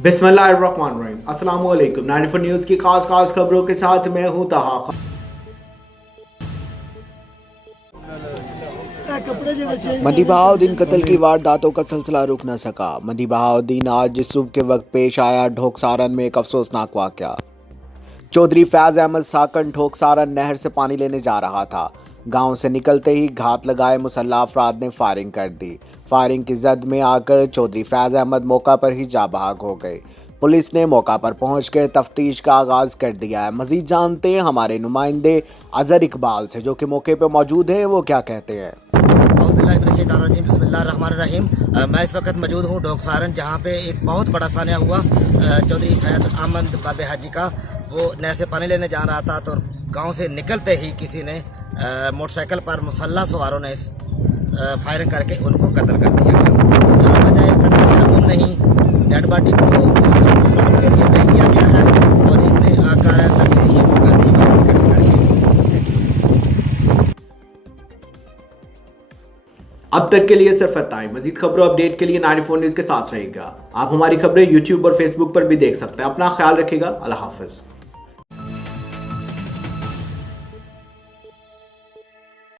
बिस्मिल्लाहिर्रहमानिर्रहीम। अस्सलाम वालेकुम। 94 न्यूज़ की खास खबरों के साथ मैं हूं तहा। मदी बहाउद्दीन कत्ल की वारदातों का सिलसिला रुक न सका। मदी बहाउद्दीन आज सुबह के वक्त पेश आया ढोकसारन में एक अफसोसनाक वाकया। चौधरी फैज अहमद साकन ढोकसारन नहर से पानी लेने जा रहा था। गांव से निकलते ही घात लगाए मुसल्लह अफराद ने फायरिंग कर दी। फायरिंग की जद में आकर चौधरी फैज अहमद मौका पर ही जा बहाक हो गए। पुलिस ने मौका पर पहुंचकर तफ्तीश का आगाज कर दिया है। मजीद जानते हैं हमारे नुमाइंदे अजहर इकबाल से, जो कि मौके पर मौजूद हैं। वो क्या कहते हैं। बिस्मिल्लाहिर्रहमानिर्रहीम। मैं इस वक्त मौजूद हूँ ढोकसारन, जहाँ पे एक बहुत बड़ा सानिया हुआ। चौधरी फैज अहमद बाबे हाजी का वो नहर से पानी लेने जा रहा था, तो गांव से निकलते ही किसी ने मोटरसाइकिल पर मुसल्लह सवारों ने फायरिंग करके उनको कत्ल कर दिया गया। बजाय कत्ल मालूम नहीं, डेड बॉडी को पोस्टमार्टम के लिए भेज दिया गया है और इसने आकर तफ्तीश शुरू कर दी है। अब तक के लिए सिर्फ इतना ही। मजीद खबरों अपडेट के लिए 94 न्यूज़ के साथ रहेगा। आप हमारी खबरें यूट्यूब और फेसबुक पर भी देख सकते हैं। अपना ख्याल रखिएगा। अल्लाह हाफिज।